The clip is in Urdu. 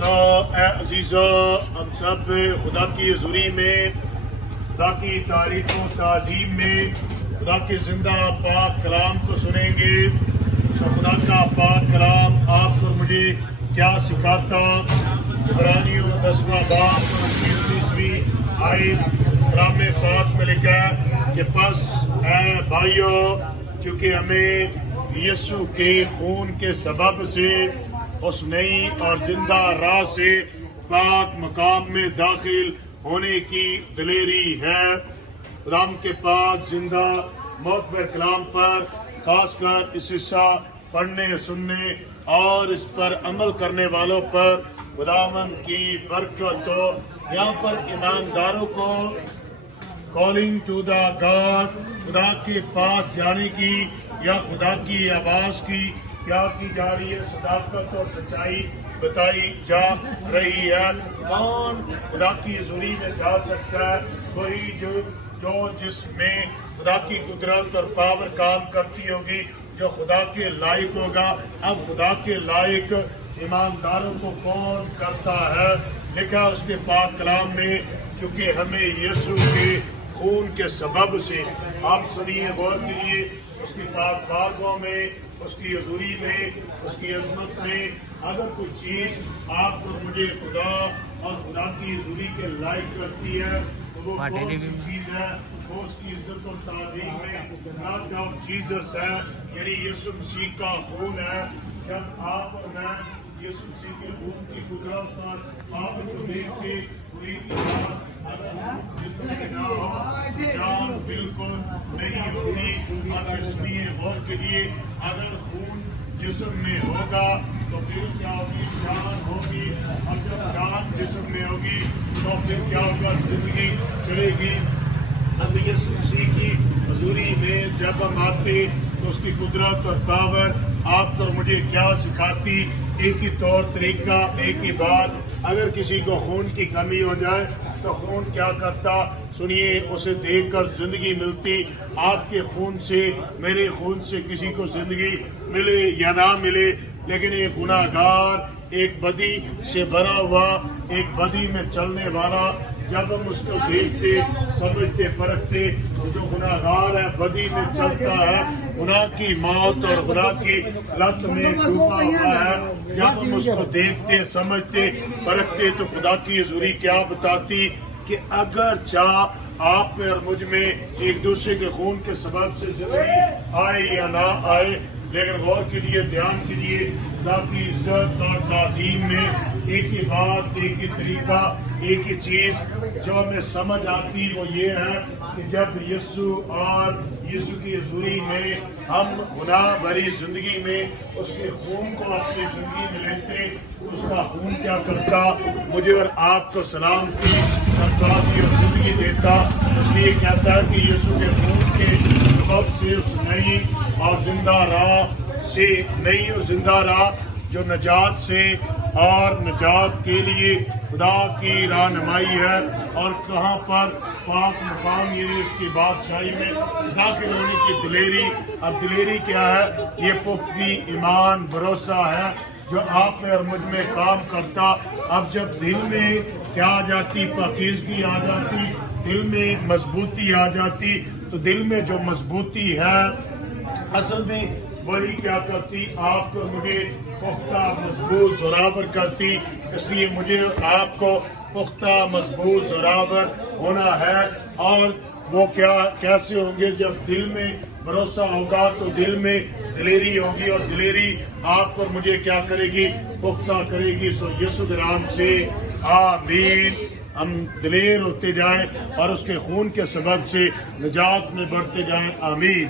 اے عزیزو، ہم سب خدا کی حضوری میں، خدا کی تعریف و تعظیم میں خدا کے زندہ پاک کلام کو سنیں گے۔ خدا کا پاک کلام آپ کو مجھے کیا سکھاتا؟ عبرانیوں 10واں باب اور اس کی 19ویں آیت کلام پاک میں لکھا ہے کہ پس اے بھائیو، چونکہ ہمیں یسوع کے خون کے سبب سے اس نئی اور زندہ راہ سے پاک مقام میں داخل ہونے کی دلیری ہے۔ کلام کے پاک زندہ معتبر کلام پر خاص کر اس حصہ پڑھنے سننے اور اس پر عمل کرنے والوں پر خداوند کی برکت ہو۔ یہاں پر ایمانداروں کو کالنگ ٹو دا گاڈ، خدا کے پاس جانے کی یا خدا کی آواز کی کیا کی جا رہی ہے، صداقت اور سچائی بتائی جا رہی ہے۔ کون خدا کی حضوری میں جا سکتا ہے؟ وہی جو جس میں خدا کی قدرت اور پاور کام کرتی ہوگی، جو خدا کے لائق ہوگا۔ اب خدا کے لائق ایمانداروں کو کون کرتا ہے؟ لکھا اس کے پاک کلام میں، کیونکہ ہمیں یسوع کے خون کے سبب سے، آپ سنیے غور کیجیے، اس کی پاک بارگاہ میں، اس کی حضوری میں، اس کی عظمت میں اگر کوئی چیز آپ کو مجھے خدا اور خدا کی حضوری کے لائق کرتی ہے تو وہ کون سی چیز ہے؟ وہ اس کی عزت و تعظیم میں بلڈ آف جیسس ہے، یعنی یسوع مسیح کا خون ہے۔ جب آپ اور میں یسوع مسیح کے خون کی قدرت پر آپ کو دیکھ کے پوری جسم میں نہ ہو، جان بالکل نہیں ہوگی۔ اور اس لیے غور کے لیے اگر خون جسم میں ہوگا تو پھر کیا ہوگی؟ جان ہوگی، اور جب جان جسم میں ہوگی تو پھر کیا ہوگا؟ زندگی چلے گی۔ اب یسوع مسیح کی حضوری میں جب ہم آتے تو اس کی قدرت اور پاور آپ کو مجھے کیا سکھاتی؟ ایک ہی طور طریقہ، ایک ہی بات۔ اگر کسی کو خون کی کمی ہو جائے تو خون کیا کرتا؟ سنیے، اسے دیکھ کر زندگی ملتی۔ آپ کے خون سے، میرے خون سے کسی کو زندگی ملے یا نہ ملے، لیکن ایک گناہ گار، ایک بدی سے بھرا ہوا، ایک بدی میں چلنے والا، جب ہم اس کو دیکھتے، سمجھتے، پرکھتے، جو گناہ گار ہے، بدی میں چلتا ہے، گناہ کی موت اور گناہ کی لت میں ڈوبا ہوا ہے، جب ہم اس کو دیکھتے، سمجھتے، پرکھتے تو خدا کی حضوری کیا بتاتی کہ اگر چاہ آپ میں اور مجھ میں ایک دوسرے کے خون کے سبب سے زندگی آئے یا نہ آئے، لیکن غور کیجیے، دھیان کیجیے، خدا کی عزت اور تعظیم میں ایک ہی بات، ایک ہی طریقہ، ایک ہی چیز جو ہمیں سمجھ آتی وہ یہ ہے کہ جب یسوع اور یسوع کی حضوری میں ہم گناہ بھری زندگی میں اس کے خون کو اپنی زندگی میں لیتے، اس کا خون کیا کرتا؟ مجھے اور آپ کو سلام کی سرفرازی اور زندگی دیتا۔ اس لیے کہتا ہے کہ یسوع کے خون کے سبب سے اس نئی اور زندہ راہ سے، نئی اور زندہ راہ جو نجات سے اور نجات کے لیے خدا کی رہنمائی ہے، اور کہاں پر؟ پاک مقام، یعنی اس کی بادشاہی میں داخل ہونے کی دلیری۔ اب دلیری کیا ہے؟ یہ پختگی ایمان، بھروسہ ہے جو آپ میں اور مجھ میں کام کرتا۔ اب جب دل میں کیا آ جاتی؟ پاکیزگی آ جاتی، دل میں مضبوطی آ جاتی، تو دل میں جو مضبوطی ہے اصل میں وہی کیا کرتی؟ آپ کو مجھے پختہ، مضبوط، زوراور کرتی۔ اس لیے مجھے آپ کو پختہ، مضبوط، زوراور ہونا ہے۔ اور وہ کیسے ہوں گے؟ جب دل میں بھروسہ ہوگا تو دل میں دلیری ہوگی، اور دلیری آپ کو مجھے کیا کرے گی؟ پختہ کرے گی۔ سو یسوع کے نام سے آمین۔ ہم دلیر ہوتے جائیں اور اس کے خون کے سبب سے نجات میں بڑھتے جائیں۔ آمین۔